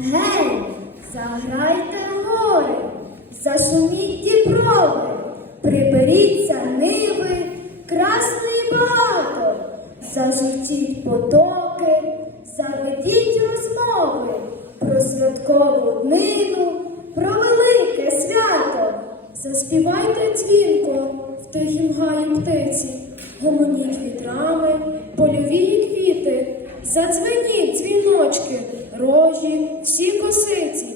Гей, заграйте гори, зашуміть діброви, приберіться ниви, красної багато, зажитіть потоки, заведіть розмови про святкову днину, про велике свято. Заспівайте дзвінко в тихім гаї птиці, гомоніть вітрами, польові квіти, задзвеніть дзвіночки, рожі, всі косиці,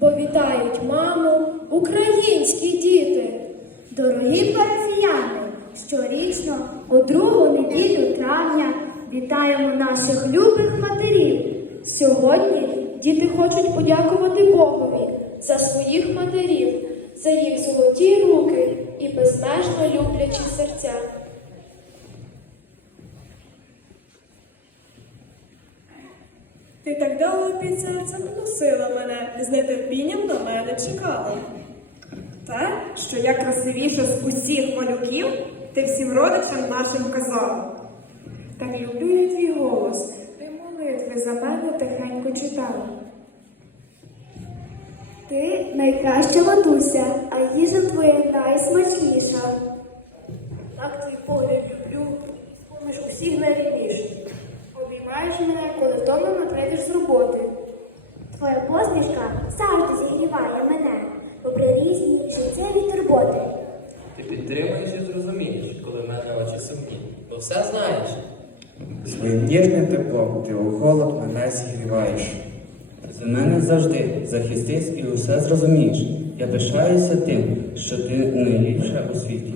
бо вітають маму українські діти. Дорогі парафіяни, щорічно у другу неділю травня вітаємо наших любих матерів. Сьогодні діти хочуть подякувати Богові за своїх матерів, за їх золоті руки і безмежно люблячі серця. Ти так довго під серцем носила мене, з нетерпінням на мене чекала. Те, що я красивіша з усіх малюків, ти всім родичам нашим казала. Так люблю я твій голос, ти молитви за мене тихенько читала. Ти найкраща матуся, а їжа твоя найсмачніша. Так твій погляд люблю, поміж усіх найрідніше. Обіймаєш мене, коли втомлено прийдеш з роботи. Твоя посмішка завжди зігріває мене, попри різні життєві турботи. Ти підтримуєш і зрозумієш, коли в мене очі сумні, бо все знаєш. Своїм ніжним теплом ти у холод мене зігріваєш. За мене завжди захистись і усе зрозумієш. Я пишаюся тим, що ти найліпша у світі.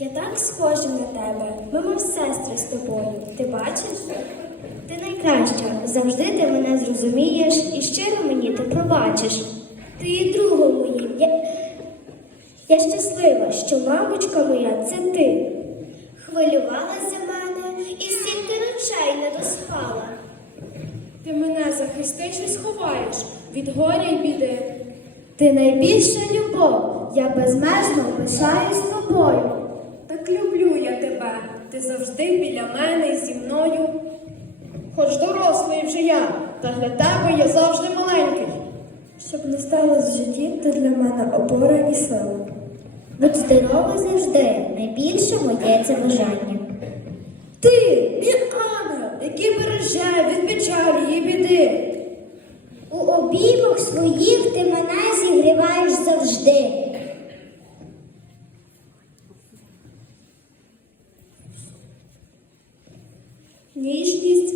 Я так схожа на тебе, ми мов сестри з тобою. Ти бачиш? Ти найкраща, завжди ти мене зрозумієш і щиро мені ти пробачиш. Ти і другом моїм. Я, я щаслива, що мамочка моя це ти. Хвилювалася за мене і стільки ночей не доспала. Ти мене захистиш і сховаєш від горя й біди. Ти найбільша любов, я безмежно пишаюсь тобою. Так люблю я тебе, ти завжди біля мене і зі мною. Хоч дорослий вже я, та для тебе я завжди маленький. Щоб не сталося в житті, ти для мене опора і сила. Будь здорова завжди, найбільше моє це бажання. Ти, мій ангел, який береже від печалі і біди. У обіймах своїх ти мене зігріваєш завжди.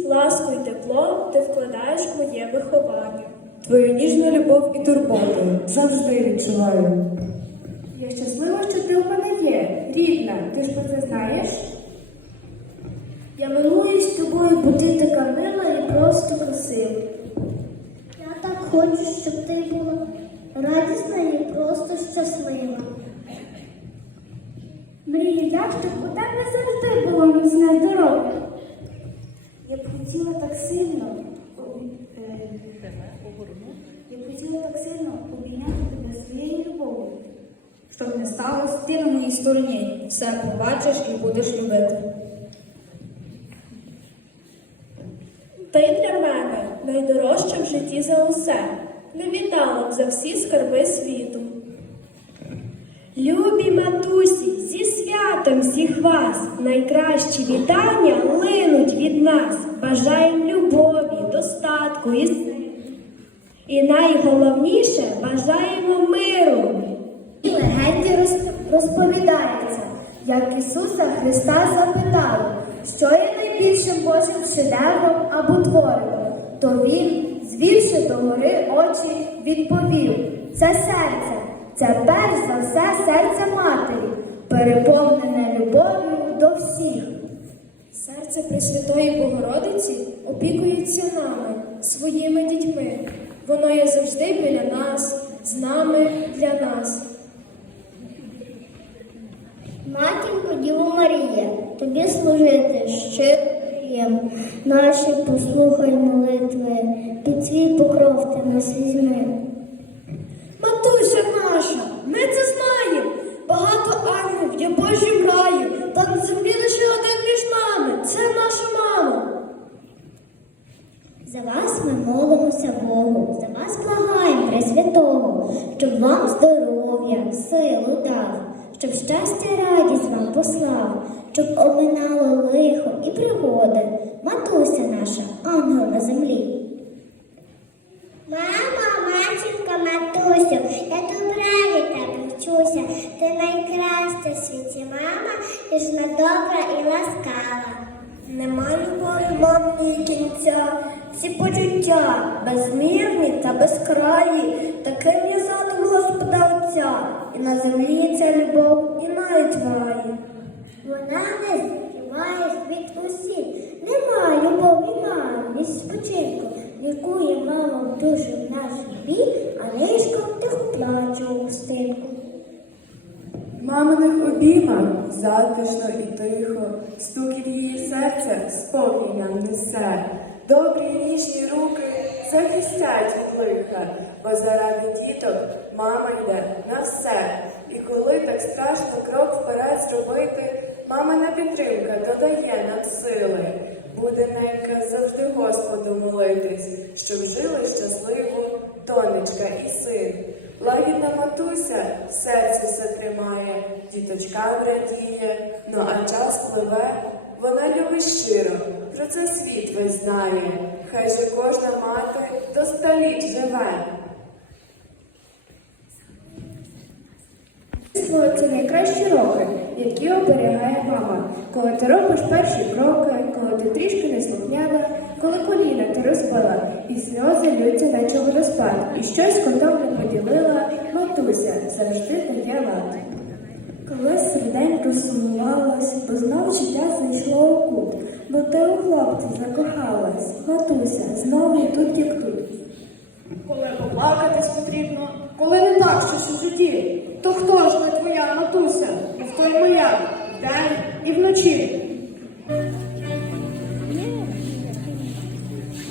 Ласку і тепло ти вкладаєш в моє виховання. Твою ніжну любов і турботу завжди відчуваю. Я щаслива, що ти у мене є, рідна, ти ж про це знаєш? Я милуюсь тобою, бо ти така мила і просто красива. Я так хочу, щоб ти була радісна і просто щаслива. Мрію я, щоб у тебе завжди було міцне здоров'я. Я хотіла так сильно. е, Я хотіла так сильно обійняти тебе своєю любов'ю. Щоб не сталося, ти на моїй стороні. Все побачиш і будеш любити. Ти для мене найдорожча в житті за усе. Не віддала б за всі скарби світу. Любі матусі, зі святом всіх вас, найкращі вітання линуть від нас. Бажаємо любові, достатку і сили. І найголовніше бажаємо миру. І легенді розповідається, як Ісуса Христа запитали, що є найбільшим Божим шедевром або твором. То він, звівши до гори очі, відповів: це серце, це перш за все серце матері, переповнене любов'ю до всіх. Серце Пресвятої Богородиці опікується нами, своїми дітьми. Воно є завжди біля нас, з нами, для нас. Матінко Діво Марія, тобі служити приємно. Наші послухай молитви, під свій покров ти нас візьми. Матуся наша, ми це знаємо. Багато ангелів є Божім раю, та на землі лише один між нами. Це наша мама. щоб щастя і радість вам послав, щоб оминало лихо і пригоди, матуся наша, ангел на землі. Мама, матінка, матусю, я добра від тебе вчуся. Ти найкраща в світі мама, ніжна добра і ласкава. Нема любові мамні кінця, всі почуття безмірні та безкраї. Таким є задум Господа Отця, і на землі ця любов і навіть в раї. Вона не закриває усіх, нема любові мами, ні спочинку. Лікує мама душу в нашій а нишком тих плачу у. Маминих обіймах затишно і тихо, стукіт її серця спокій нам несе. Добрі ніжні руки захистять від лиха, бо заради діток мама йде на все. І коли так страшно крок вперед зробити, мамина підтримка додає нам сили. Буде ненька завжди Господу молитись, щоб жили щасливо донечка і син. Лагідна матуся серце все тримає, діточкам радіє, ну а час пливе, вона любить щиро, про це світ весь знає. Хай же кожна мати до ста літ живе. Це найкращі роки, які оберігає мама. Коли ти робиш перші кроки, коли ти трішки не неслухняна, коли коліна ти розбила, і сльози лються, наче водоспад, і щось котом не поділила, матуся завжди дає лад. Коли серденько сумувалась, бо знов життя знайшло у кут, бо ти у хлопця закохалась, матуся, знову тут як тут. Коли поплакатись потрібно, коли не так щось у житті, то хто ж не твоя матуся, хто вдень і вночі.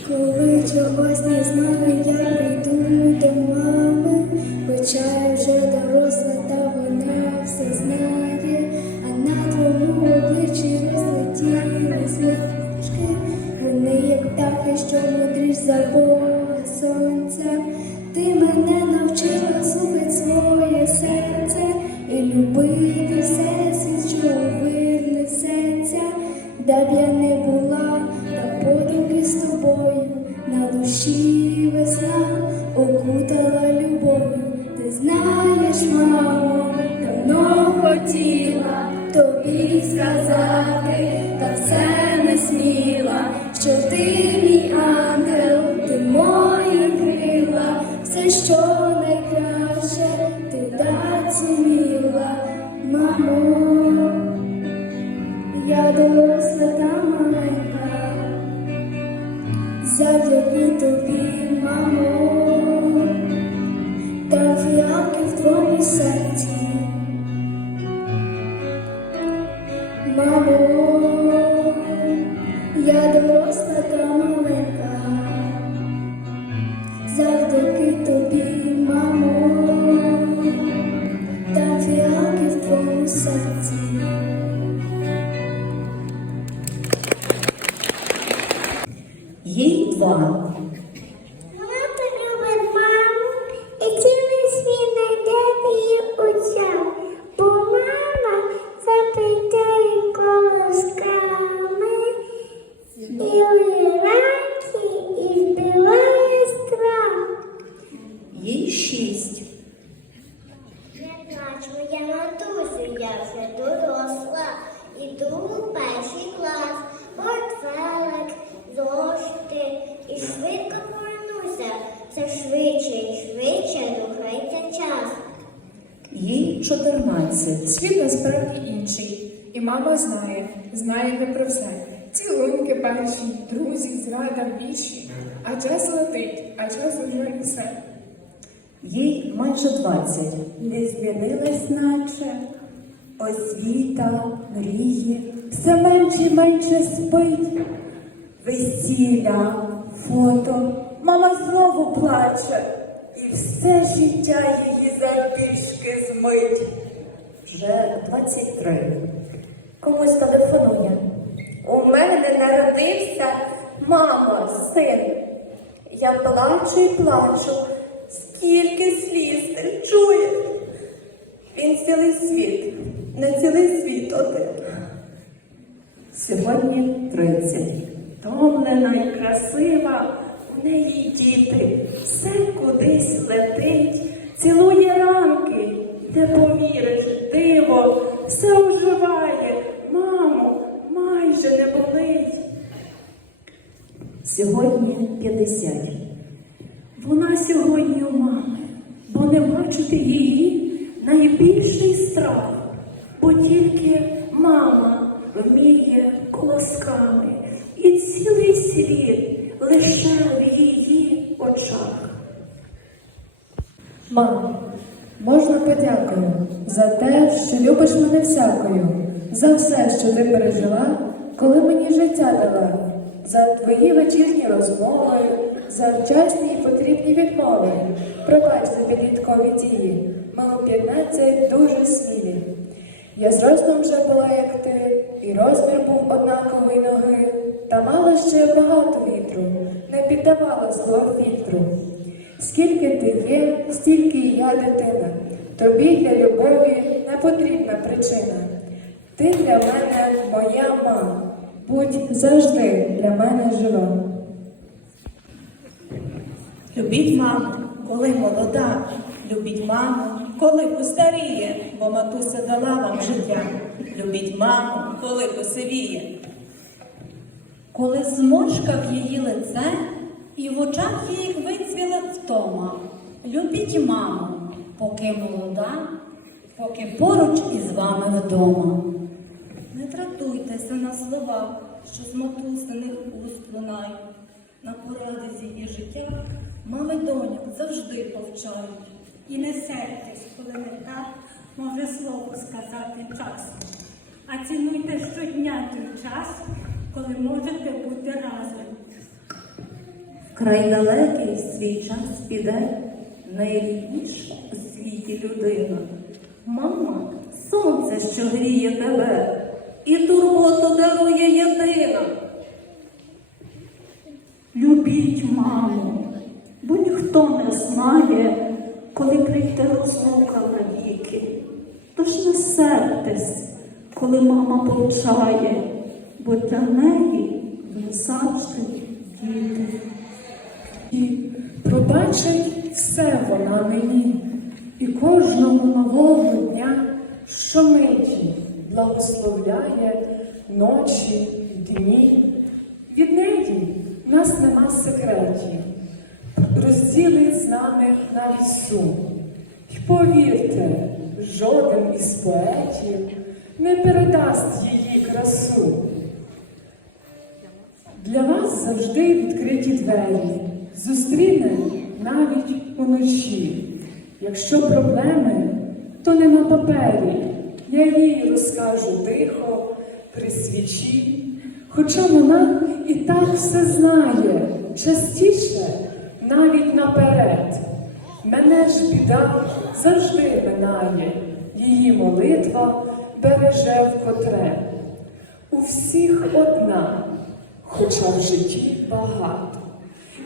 Коли чогось не знаю, я прийду до мами, хоча вже доросла, та вона все знає, а на твоєму обличчі розлетіли смішки, вони як птахи, що мудріш за що найкраще, ти так цінила, мамо. Я доросла та маленька, завдяки тобі, мамо, та фіалки в твоїй серці. Їй два. Мама знає, знає не про все. Цілунки перші, друзі, зрада більші, а час летить, а час уже все. Їй майже двадцять. Не змінилась наче освіта, мрії, все менше і менше спить. Весілля, фото, мама знову плаче, і все життя її завбільшки змить. Вже двадцять три. Комусь телефонує. У мене народився мама, син. Я плачу і плачу, скільки сліз ти чуєш. Він цілий світ, не цілий світ один. Сьогодні 30. Втомлена і красива, у неї діти, все кудись летить, цілує ранки, не повіриш, диво, все оживає, майже не болить. Сьогодні 50. Вона сьогодні у мами, бо не бачити її найбільший страх, бо тільки мама вміє колосками, і цілий світ лише в її очах. Мамо, можна подякую за те, що любиш мене всякою, за все, що ти пережила, коли мені життя дала, за твої вечірні розмови, за вчасні і потрібні відмови. Пробач за підліткові дії, у 15 дуже смілі. Я зростом вже була, як ти, і розмір був однаковий ноги, та мала ще багато вітру, не піддавала свого фільтру. Скільки ти є, стільки і я дитина. Тобі для любові не потрібна причина. Ти для мене моя мама. Будь завжди для мене жива. Любіть маму, коли молода, любіть маму, коли постаріє, бо матуся дала вам життя. Любіть маму, коли посивіє. Коли зморшка в її лице, і в очах її вицвіла втома. Любіть маму, поки молода, поки поруч із вами вдома. Не на слова, що з матусиних уст лунають. На поради з її життя мами доньок завжди повчають. І не сердьтесь, коли не так може слово сказати час. А цінуйте щодня той час, коли можете бути разом. Вкрай далекий свій час піде найрідніша у світі людина. Мама, сонце, що гріє тебе, і турботу дарує єдина. Любіть маму, бо ніхто не знає, коли прийде розлука навіки. Тож не сердьтесь, коли мама повчає, бо для неї ви завжди діти. І пробачить все вона мені, і кожного нового дня щомиті благословляє ночі, дні. Від неї в нас нема секретів, розділить з нами навіть сум. І повірте, жоден із поетів не передасть її красу. Для вас завжди відкриті двері, зустріне навіть уночі. Якщо проблеми, то не на папері. Я їй розкажу тихо, при свічі, хоча вона і так все знає, частіше навіть наперед. Мене ж біда завжди минає, її молитва береже вкотре. У всіх одна, хоча в житті багато.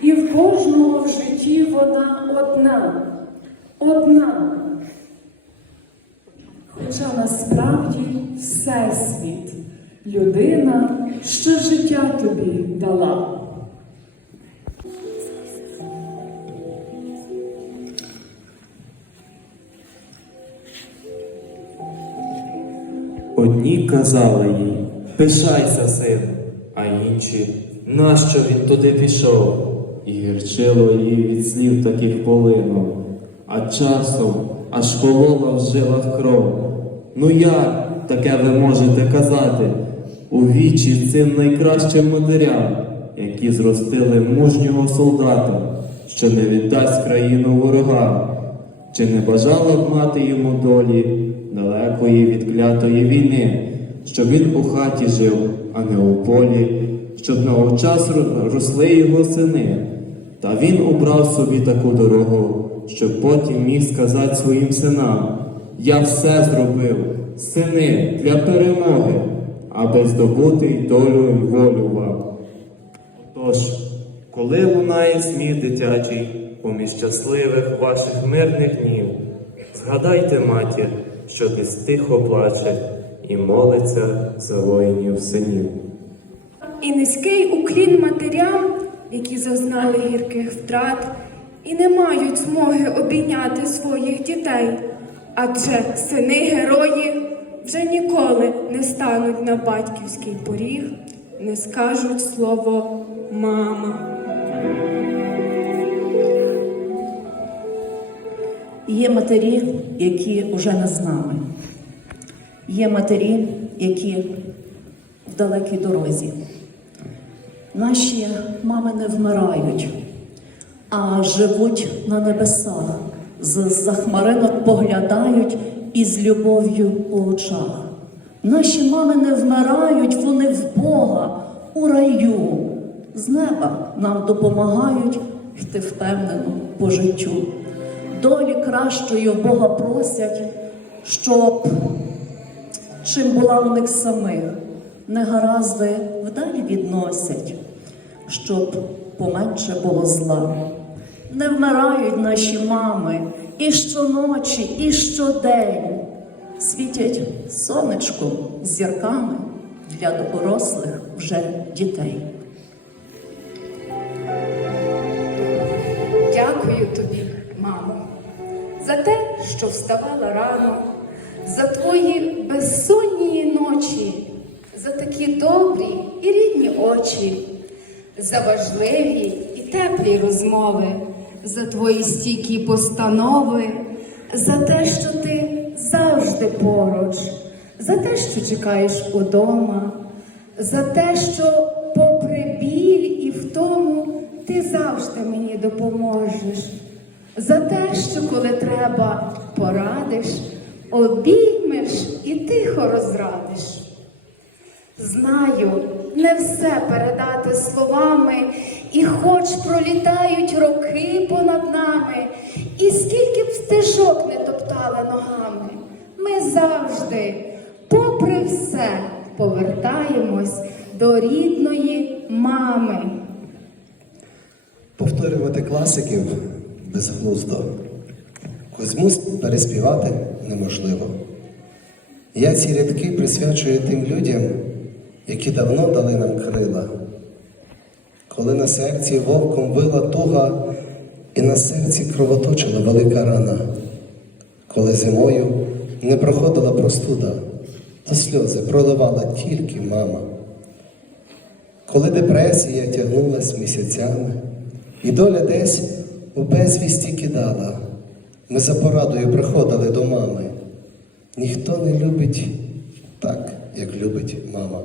І в кожного в житті вона одна, одна. Хоча насправді всесвіт, людина, що життя тобі дала. Одні казали їй, пишайся, син, а інші, нащо він туди пішов? І гірчило її від слів таких полинув, а часом аж колола в жилах кров. Ну як таке ви можете казати у вічі цим найкращим матерям, які зростили мужнього солдата, що не віддасть країну ворогам? Чи не бажала б мати йому долі далекої від клятої війни, щоб він у хаті жив, а не у полі, щоб на очас росли його сини? Та він обрав собі таку дорогу, щоб потім міг сказати своїм синам: Я все зробив, сини, для перемоги, аби здобути й долю й волю вам. Тож, коли лунає сміх дитячий поміж щасливих ваших мирних днів, згадайте матір що десь тихо плаче і молиться за воїнів синів. І низький уклін матерям, які зазнали гірких втрат, і не мають змоги обійняти своїх дітей. Адже сини герої вже ніколи не стануть на батьківський поріг, не скажуть слово мама. Є матері, які вже не з нами. Є матері, які в далекій дорозі. Наші мами не вмирають, а живуть на небесах, з захмаринок поглядають і з любов'ю у очах. Наші мами не вмирають, вони в Бога у раю. З неба нам допомагають йти впевнено по життю. Долі кращої Бога просять, щоб чим була у них самих, негаразди вдалі відносять, щоб поменше було зла. Не вмирають наші мами і щоночі, і щодень світять сонечком зірками для дорослих вже дітей. Дякую тобі, мамо, за те, що вставала рано, за твої безсонні ночі, за такі добрі і рідні очі, за важливі і теплі розмови, за твої стійкі постанови, за те, що ти завжди поруч, за те, що чекаєш удома, за те, що попри біль і втому ти завжди мені допоможеш. За те, що коли треба, порадиш, обіймеш і тихо розрадиш. Знаю, не все передати словами, і хоч пролітають роки понад нами, і скільки б стежок не топтали ногами, ми завжди, попри все, повертаємось до рідної мами. Повторювати класиків безглуздо. Козьму переспівати неможливо. Я ці рядки присвячую тим людям, які давно дали нам крила. Коли на серці вовком вила туга, і на серці кровоточила велика рана, коли зимою не проходила простуда, то сльози проливала тільки мама. Коли депресія тягнулась місяцями, і доля десь у безвісті кидала, ми за порадою приходили до мами. Ніхто не любить так, як любить мама.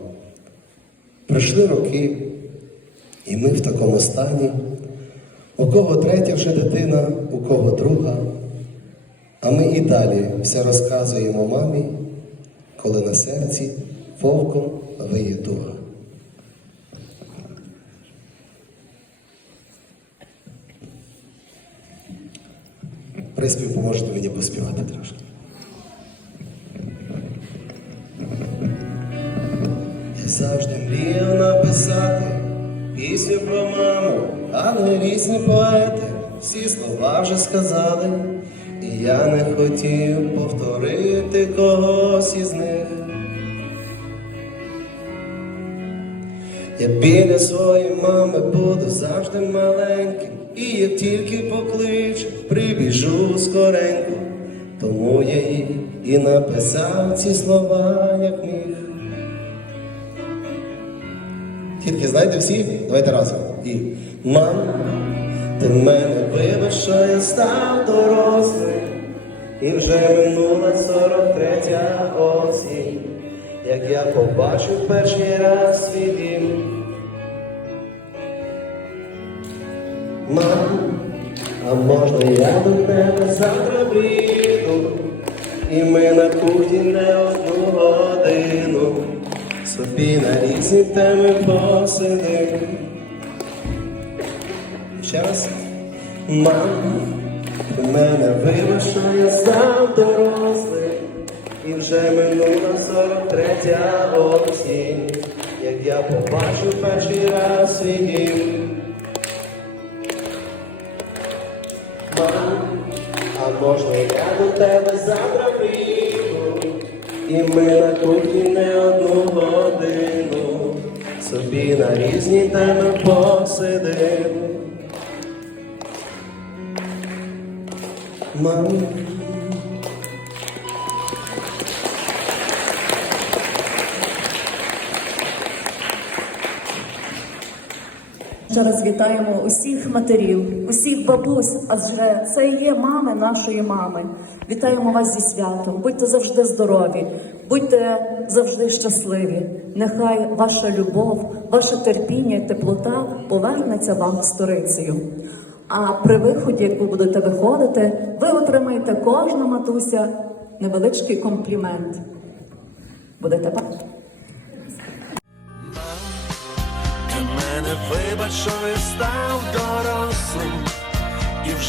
Пройшли роки, і ми в такому стані, у кого третя вже дитина, у кого друга. А ми і далі все розказуємо мамі, коли на серці вовком виє дуга. Приспів поможете мені поспівати трошки. Я завжди мріяв написати пісню про маму, але різні поети всі слова вже сказали, і я не хотів повторити когось із них. Я біля своєї мами буду завжди маленьким, і як тільки покличу, прибіжу скоренько, тому я їй і написав ці слова, як міг. Тільки знаєте всі? Давайте разом. І мама, ти мене вибач, що я став дорослим, і вже минула сорок третя осінь, як я побачив перший раз свій дім. Мам, а можна я до тебе завтра прийду, і ми на кухні не одну годину собі на різні теми посидим. Раз. Мам, у мене вибач, що я сам дорослий, і вже минула сорок третя осінь, як я побачив перший раз свій дім. Мам, а можна я до тебе завтра прийду? І ми на кухні не одну годину, собі на різні теми посидимо. Мам, Ще раз вітаємо усіх матерів, усіх бабусь, адже це є мами нашої мами. Вітаємо вас зі святом. Будьте завжди здорові, будьте завжди щасливі. Нехай ваша любов, ваше терпіння і теплота повернеться вам сторицею. А при виході, як ви будете виходити, ви отримаєте кожна матуся невеличкий комплімент. Будете бачити. Мене вибач, що я став дорослим, і